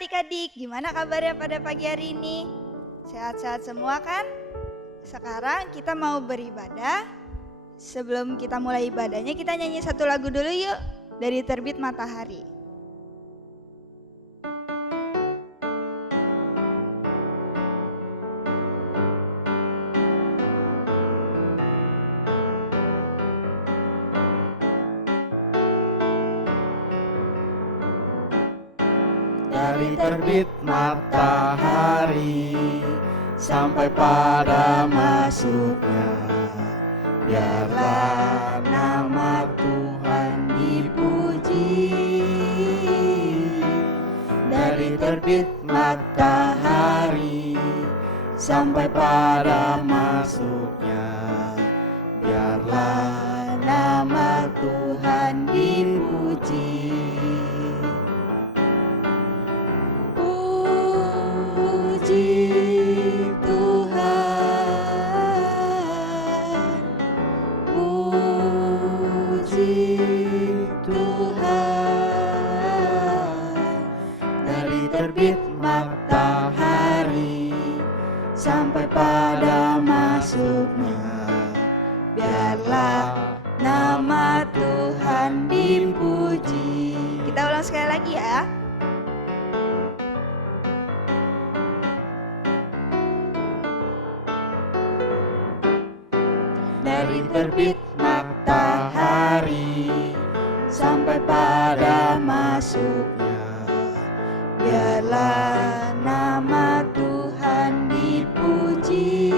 adik-adik, gimana kabarnya pada pagi hari ini? Sehat-sehat semua kan? Sekarang kita mau beribadah. Sebelum kita mulai ibadahnya, kita nyanyi satu lagu dulu yuk, dari Terbit Matahari. Dari terbit matahari sampai pada masuknya, biarlah nama Tuhan dipuji. Dari terbit matahari sampai pada masuknya, biarlah nama Tuhan dipuji. Puji Tuhan, puji Tuhan. Dari terbit matahari sampai pada masuknya, biarlah nama Tuhan dipuji. Kita ulang sekali lagi ya. Dari terbit matahari sampai pada masuknya, biarlah nama Tuhan dipuji.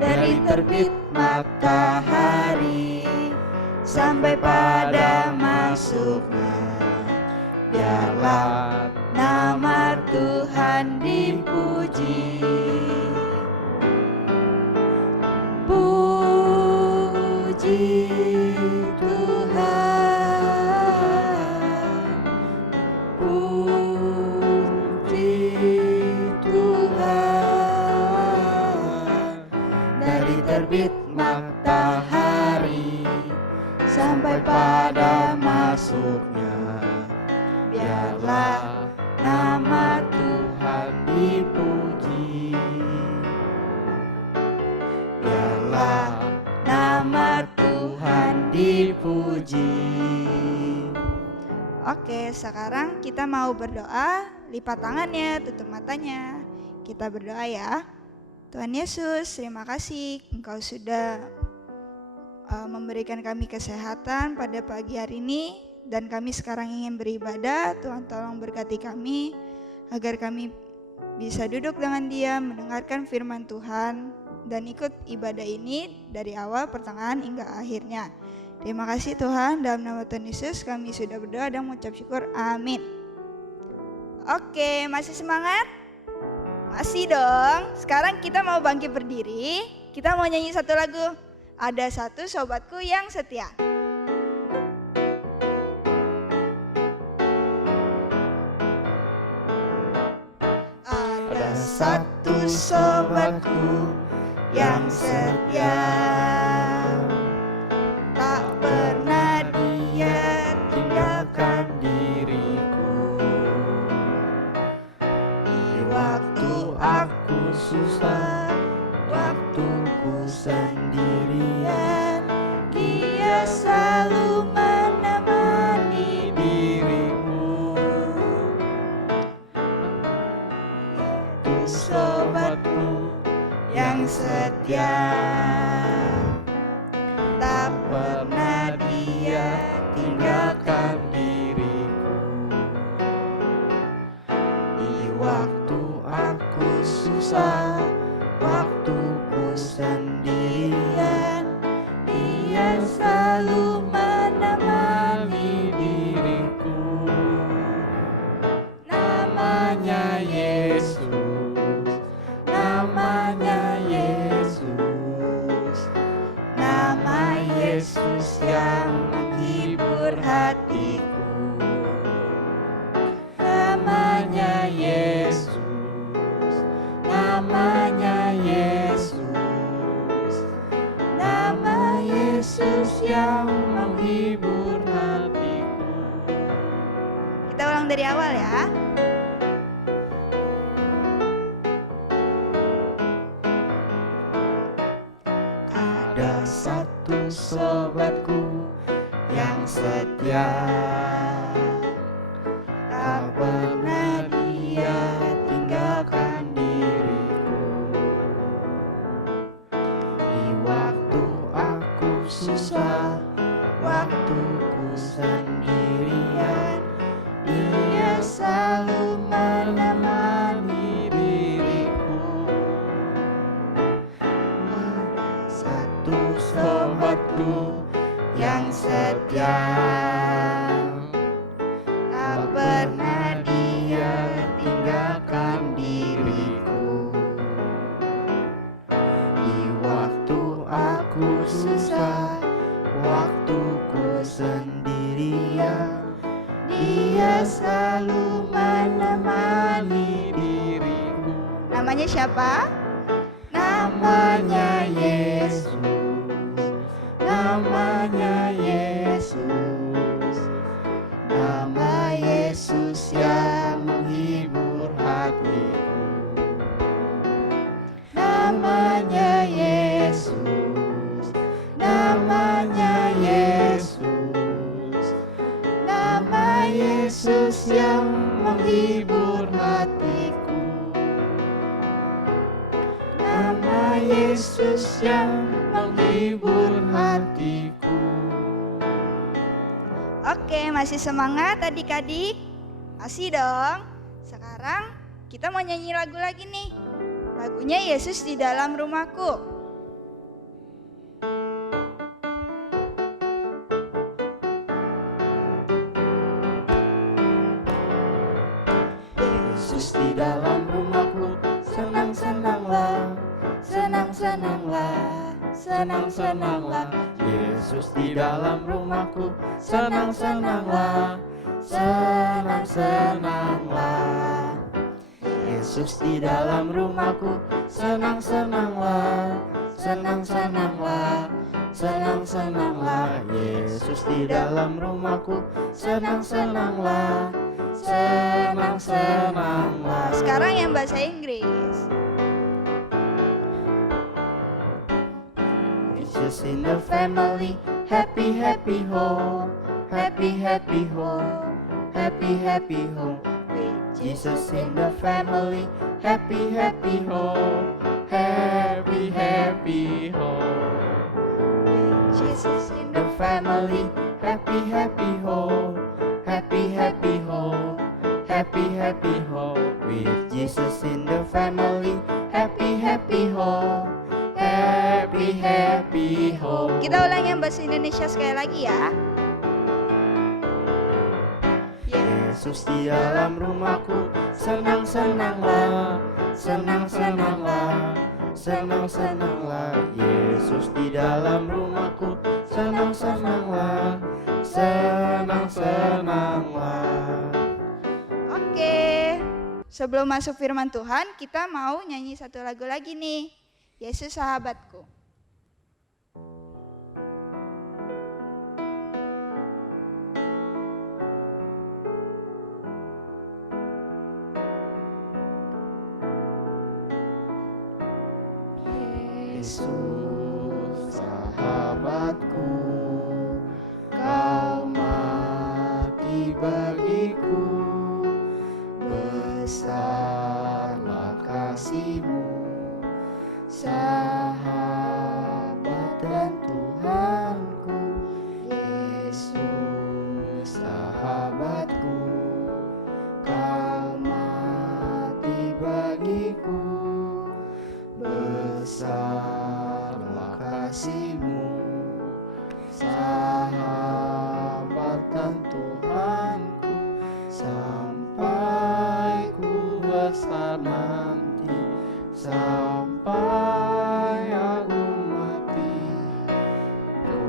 Dari terbit matahari sampai pada masuknya, biarlah nama Tuhan dipuji. Puji Tuhan, puji Tuhan. Dari terbit matahari sampai pada masuknya, biarlah nama Tuhan dipuji. Biarlah nama Tuhan dipuji. Oke, sekarang kita mau berdoa. Lipat tangannya, tutup matanya. Kita berdoa ya. Tuhan Yesus, terima kasih Engkau sudah memberikan kami kesehatan pada pagi hari ini, dan kami sekarang ingin beribadah. Tuhan tolong berkati kami agar kami bisa duduk dengan diam, mendengarkan firman Tuhan, dan ikut ibadah ini dari awal, pertengahan, hingga akhirnya. Terima kasih Tuhan, dalam nama Tuhan Yesus kami sudah berdoa dan mengucap syukur, amin. Oke, masih semangat? Masih dong. Sekarang kita mau bangkit berdiri. Kita mau nyanyi satu lagu. Ada satu sobatku yang setia. Ada satu sobatku yang setia, tak pernah dia tinggalkan diriku. Di waktu aku susah, waktuku sendirian, dia selalu menemani diriku. Itu sobatku yang setia, tak pernah dia tinggalkan diriku. Di waktu aku susah, waktuku sendirian, dia selalu menemani diriku. Namanya Yesus, namanya Yesus, nama Yesus yang menghibur hatiku. Namanya Yesus, namanya Yesus, nama Yesus yang menghibur hatiku. Kita Kita ulang dari awal ya. Ada satu sobatku yang setia, tak pernah dia tinggalkan diriku. Di waktu aku susah, waktuku sendirian, dia selalu menemani diriku. Ada satu sobatku yang setia, tak pernah dia tinggalkan diriku. Di waktu aku susah, waktuku sendirian, dia selalu menemani diriku. Namanya siapa? Namanya Yesus, namanya Yesus, nama Yesus yang menghibur hatiku. Namanya Yesus, namanya Yesus, nama Yesus yang menghibur hatiku. Nama Yesus yang menghibur hatiku. Oke, masih semangat adik-adik? Masih dong. Sekarang kita mau nyanyi lagu lagi nih. Lagunya Yesus di dalam rumahku. Yesus di dalam rumahku, senang-senanglah, senang-senanglah, senang-senanglah. Yesus di dalam rumahku, senang-senanglah, senang-senanglah. Yesus di dalam rumahku, senang-senanglah, senang-senanglah, senang-senanglah. Yesus di dalam rumahku, senang-senanglah, senang-senanglah. Sekarang yang bahasa Inggris. Jesus in the family, happy, happy home, happy, happy home, happy, happy home. With Jesus in the family, happy, happy home, happy, happy home. With Jesus in the family, happy, happy home, happy, happy home, happy, happy home. With Jesus in the family, happy, happy home, happy, happy home. Kita ulang yang bahasa Indonesia sekali lagi ya. Yesus di dalam rumahku, senang-senanglah, senang-senanglah, senang-senanglah. Yesus di dalam rumahku, senang-senanglah, senang-senanglah. Oke, sebelum masuk firman Tuhan, kita mau nyanyi satu lagu lagi nih. Yesus sahabatku. Yesus sahabatku, kau mati bagiku, besarlah kasih-Mu, sahabat dan Tuhanku. Yesus sahabatku, kau mati bagiku, besarlah kasih-Mu, sahabat dan Tuhanku, sampai ku besar nanti, sampai aku mati. Ku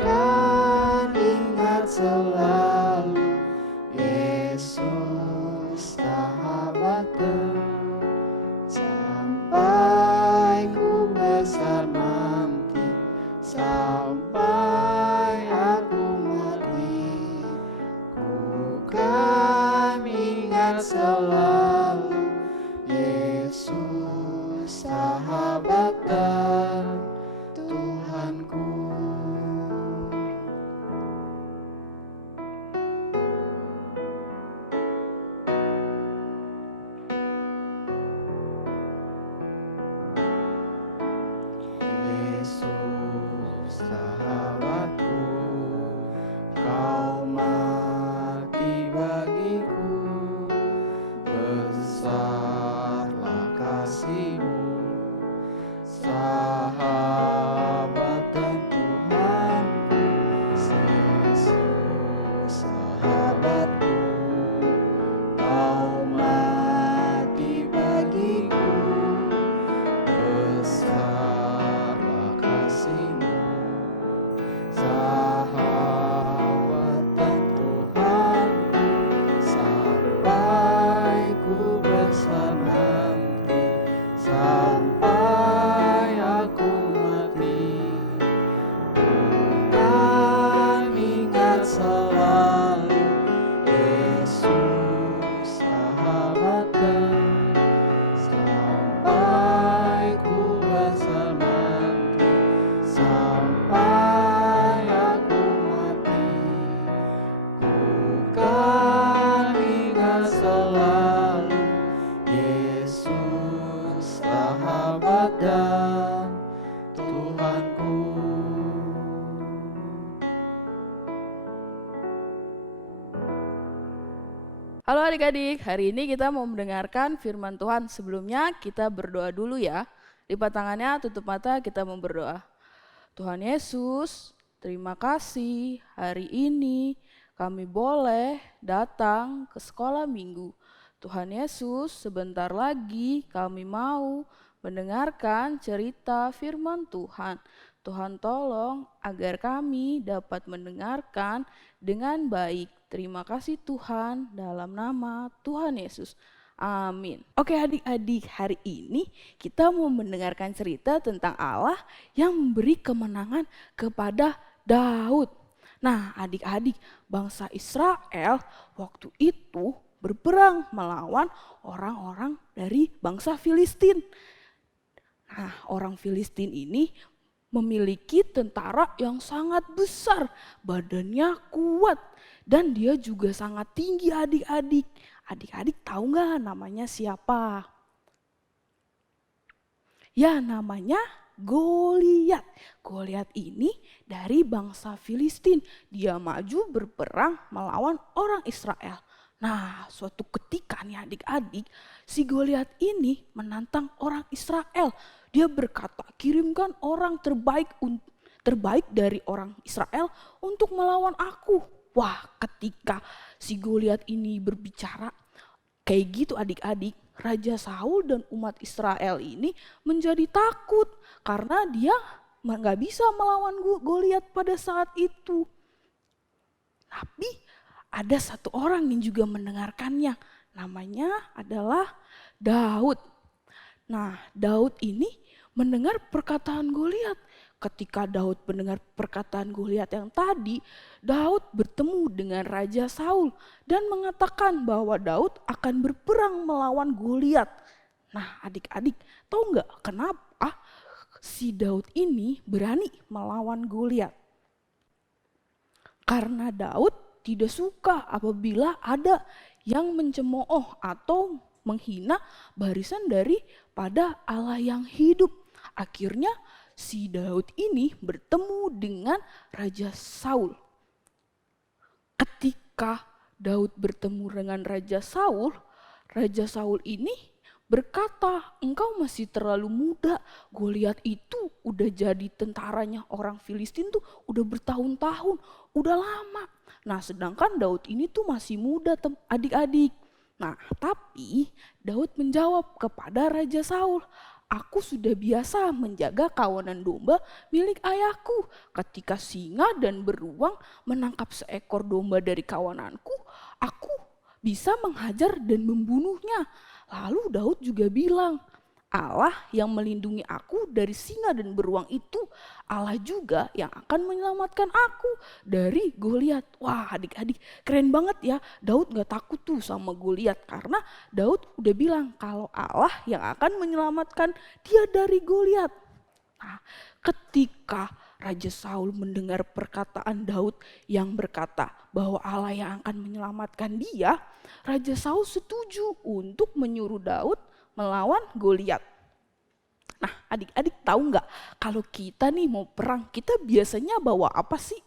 kan ingat selalu Yesus sahabatku, sampai ku besar nanti, sampai aku mati. Ku kan ingat selalu Yesus sahabat dan Tuhanku. Yesus sahabatku, kau mati bagiku, besarlah kasih-Mu, sahabat dan Tuhanku. Yesus sahabatku, kau mati bagiku, besarlah kasih-Mu, sahabat dan Tuhanku, sampai ku besar nanti, sampai aku mati, bukan ingat selalu Yesus sahabat dan sampai ku besar nanti, sampai aku mati, bukan ingat selalu Yesus sahabat dan Tuhanku. Halo adik-adik, hari ini kita mau mendengarkan firman Tuhan. Sebelumnya kita berdoa dulu ya. Lipat tangannya, tutup mata, kita mau berdoa. Tuhan Yesus, terima kasih hari ini kami boleh datang ke sekolah minggu. Tuhan Yesus, sebentar lagi kami mau mendengarkan cerita firman Tuhan. Tuhan tolong agar kami dapat mendengarkan dengan baik. Terima kasih Tuhan, dalam nama Tuhan Yesus. Amin. Oke adik-adik, hari ini kita mau mendengarkan cerita tentang Allah yang memberi kemenangan kepada Daud. Nah adik-adik, bangsa Israel waktu itu berperang melawan orang-orang dari bangsa Filistin. Nah orang Filistin ini memiliki tentara yang sangat besar, badannya kuat, dan dia juga sangat tinggi adik-adik. Adik-adik tahu nggak namanya siapa? Ya namanya Goliat. Goliat ini dari bangsa Filistin. Dia maju berperang melawan orang Israel. Nah suatu ketika nih adik-adik, si Goliat ini menantang orang Israel. Dia berkata, kirimkan orang terbaik dari orang Israel untuk melawan aku. Wah ketika si Goliat ini berbicara kayak gitu adik-adik, Raja Saul dan umat Israel ini menjadi takut karena dia nggak bisa melawan Goliat pada saat itu. Tapi ada satu orang yang juga mendengarkannya, namanya adalah Daud. Nah Daud ini mendengar perkataan Goliat. Ketika Daud mendengar perkataan Goliat yang tadi, Daud bertemu dengan Raja Saul dan mengatakan bahwa Daud akan berperang melawan Goliat. Nah adik-adik tahu nggak kenapa si Daud ini berani melawan Goliat? Karena Daud tidak suka apabila ada yang mencemooh atau menghina barisan daripada Allah yang hidup. Akhirnya si Daud ini bertemu dengan Raja Saul. Ketika Daud bertemu dengan Raja Saul ini berkata, engkau masih terlalu muda. Goliat itu udah jadi tentaranya orang Filistin tuh udah bertahun-tahun, udah lama. Nah sedangkan Daud ini tuh masih muda adik-adik. Nah tapi Daud menjawab kepada Raja Saul, aku sudah biasa menjaga kawanan domba milik ayahku. Ketika singa dan beruang menangkap seekor domba dari kawananku, aku bisa menghajar dan membunuhnya. Lalu Daud juga bilang, Allah yang melindungi aku dari singa dan beruang itu Allah juga yang akan menyelamatkan aku dari Goliat. Wah, adik-adik, keren banget ya. Daud gak takut tuh sama Goliat karena Daud udah bilang kalau Allah yang akan menyelamatkan dia dari Goliat. Nah, ketika Raja Saul mendengar perkataan Daud yang berkata bahwa Allah yang akan menyelamatkan dia, Raja Saul setuju untuk menyuruh Daud melawan Goliat. Nah, adik-adik tahu nggak kalau kita nih mau perang, kita biasanya bawa apa sih?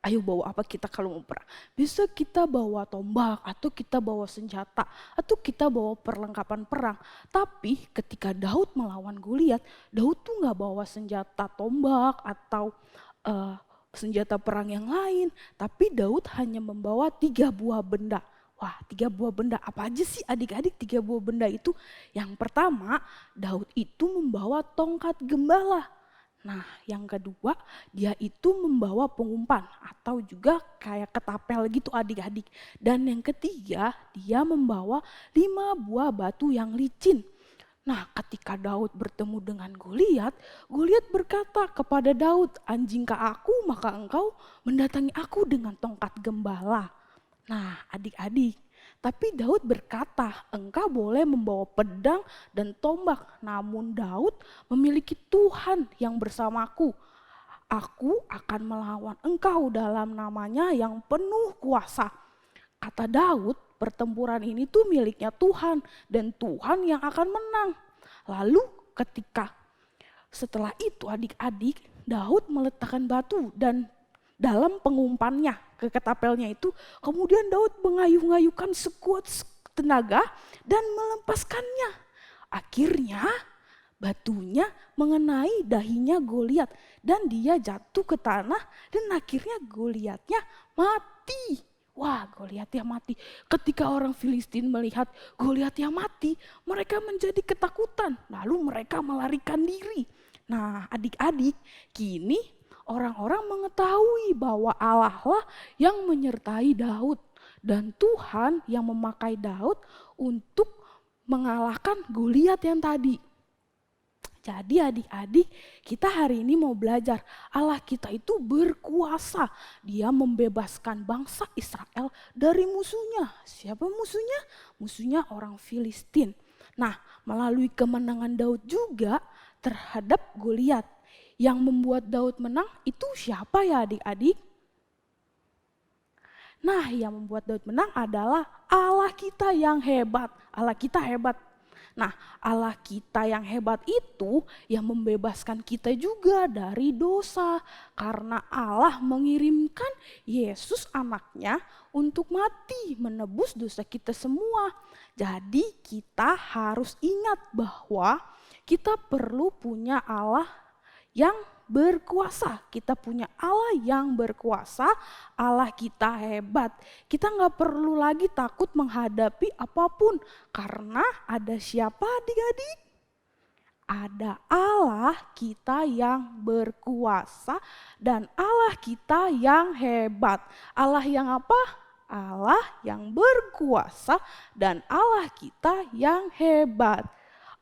Ayo bawa apa kita kalau mau perang? Bisa kita bawa tombak, atau kita bawa senjata, atau kita bawa perlengkapan perang. Tapi ketika Daud melawan Goliat, Daud tuh nggak bawa senjata tombak atau senjata perang yang lain. Tapi Daud hanya membawa 3 buah benda. Wah, 3 buah benda apa aja sih adik-adik 3 buah benda itu? Yang pertama, Daud itu membawa tongkat gembala. Nah, yang kedua, dia itu membawa pengumpan atau juga kayak ketapel gitu adik-adik. Dan yang ketiga, dia membawa 5 buah batu yang licin. Nah, ketika Daud bertemu dengan Goliat, Goliat berkata kepada Daud, "Anjingkah aku, maka engkau mendatangi aku dengan tongkat gembala." Nah, adik-adik, tapi Daud berkata, "Engkau boleh membawa pedang dan tombak, namun Daud memiliki Tuhan yang bersamaku. Aku akan melawan engkau dalam namanya yang penuh kuasa." Kata Daud, pertempuran ini tuh miliknya Tuhan dan Tuhan yang akan menang. Lalu setelah itu adik-adik, Daud meletakkan batu dan dalam pengumpannya ke ketapelnya itu, kemudian Daud mengayuh-ngayuhkan sekuat tenaga dan melepaskannya. Akhirnya batunya mengenai dahinya Goliat dan dia jatuh ke tanah dan akhirnya Goliatnya mati. Wah, Goliatnya mati. Ketika orang Filistin melihat Goliatnya mati, mereka menjadi ketakutan. Lalu mereka melarikan diri. Nah, adik-adik, kini orang-orang mengetahui bahwa Allah lah yang menyertai Daud dan Tuhan yang memakai Daud untuk mengalahkan Goliat yang tadi. Jadi adik-adik, kita hari ini mau belajar Allah kita itu berkuasa. Dia membebaskan bangsa Israel dari musuhnya. Siapa musuhnya? Musuhnya orang Filistin. Nah, melalui kemenangan Daud juga terhadap Goliat. Yang membuat Daud menang itu siapa ya adik-adik? Nah, yang membuat Daud menang adalah Allah kita yang hebat. Allah kita hebat. Nah, Allah kita yang hebat itu yang membebaskan kita juga dari dosa. Karena Allah mengirimkan Yesus anaknya untuk mati menebus dosa kita semua. Jadi kita harus ingat bahwa kita perlu punya Allah yang berkuasa. Kita punya Allah yang berkuasa, Allah kita hebat. Kita gak perlu lagi takut menghadapi apapun. Karena ada siapa adik-adik? Ada Allah kita yang berkuasa dan Allah kita yang hebat. Allah yang apa? Allah yang berkuasa dan Allah kita yang hebat.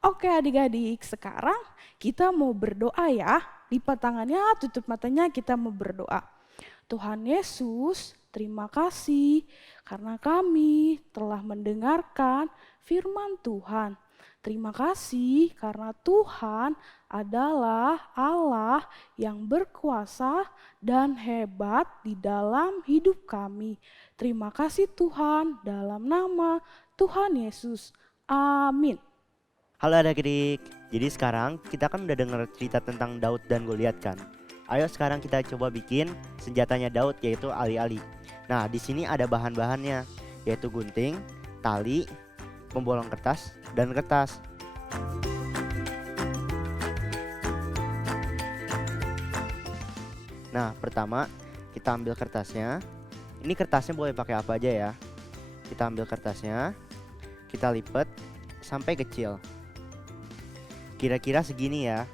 Oke adik-adik, sekarang kita mau berdoa ya. Lipat tangannya, tutup matanya, kita mau berdoa. Tuhan Yesus, terima kasih karena kami telah mendengarkan firman Tuhan. Terima kasih karena Tuhan adalah Allah yang berkuasa dan hebat di dalam hidup kami. Terima kasih Tuhan, dalam nama Tuhan Yesus. Amin. Halo adik-adik, jadi sekarang kita kan udah dengar cerita tentang Daud dan Goliat kan. Ayo sekarang kita coba bikin senjatanya Daud, yaitu ali-ali. Nah, di sini ada bahan-bahannya, yaitu gunting, tali, pembolong kertas, dan kertas. Nah, pertama kita ambil kertasnya. Ini kertasnya boleh pakai apa aja ya. Kita ambil kertasnya, kita lipat sampai kecil. Kira-kira segini ya.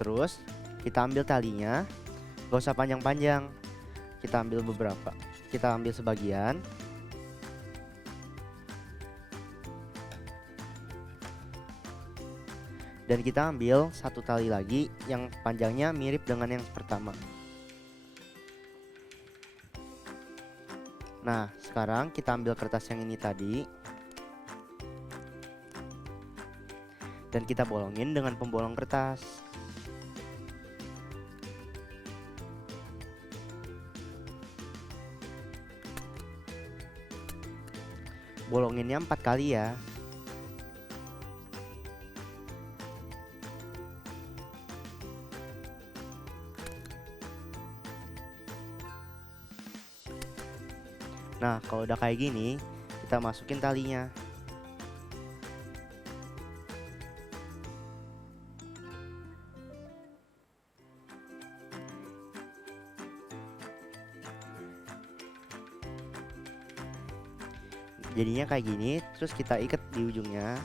Terus kita ambil talinya, gak usah panjang-panjang. Kita ambil beberapa. Kita ambil sebagian. Dan kita ambil satu tali lagi yang panjangnya mirip dengan yang pertama. Nah, sekarang kita ambil kertas yang ini tadi dan kita bolongin dengan pembolong kertas. Bolonginnya 4 kali ya. Nah, kalau udah kayak gini, kita masukin talinya. Jadinya kayak gini, terus kita ikat di ujungnya.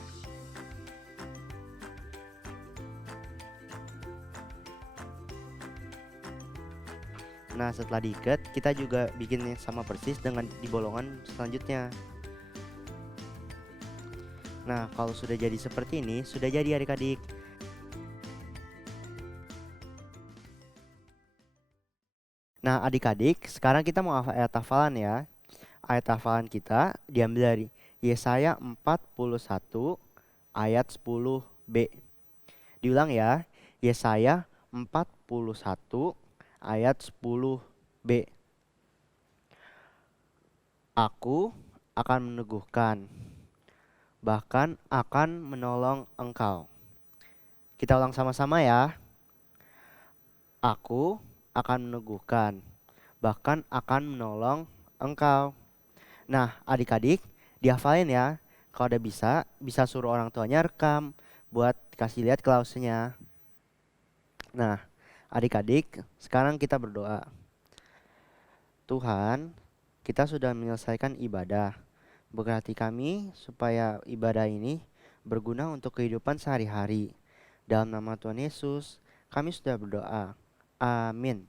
Nah, setelah diikat, kita juga bikin sama persis dengan di bolongan selanjutnya. Nah, kalau sudah jadi seperti ini, sudah jadi adik-adik. Nah, adik-adik, sekarang kita mau ayat hafalan ya. Ayat hafalan kita diambil dari Yesaya 41 ayat 10b. Diulang ya, Yesaya 41 ayat 10b. Aku akan meneguhkan, bahkan akan menolong engkau. Kita ulang sama-sama ya. Aku akan meneguhkan, bahkan akan menolong engkau. Nah, adik-adik, dihafalin ya. Kalau udah bisa suruh orang tuanya rekam buat kasih lihat klausnya. Nah, adik-adik, sekarang kita berdoa. Tuhan, kita sudah menyelesaikan ibadah. Berkati kami supaya ibadah ini berguna untuk kehidupan sehari-hari. Dalam nama Tuhan Yesus, kami sudah berdoa. Amin.